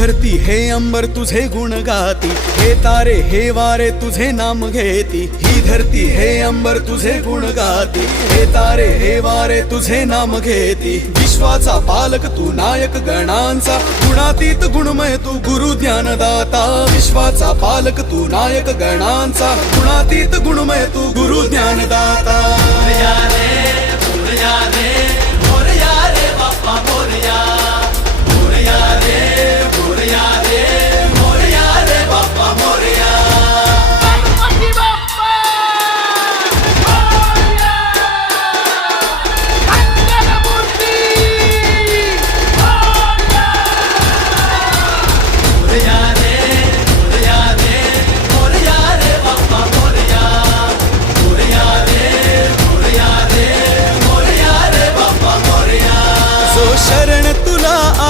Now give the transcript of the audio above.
धरती हे अंबर तुझे गुण गाती, हे तारे हे वारे तुझे नाम घेती। ही धरती हे अंबर तुझे गुण गाती, हे तारे हे वारे तुझे नाम घेती। विश्वाचा पालक तू नायक गणांचा, गुणातीत गुणमय तू गुरु ज्ञानदाता। विश्वाचा पालक तू नायक गणांचा, गुणातीत गुणमय तू गुरु ज्ञानदाता। फूल जा रे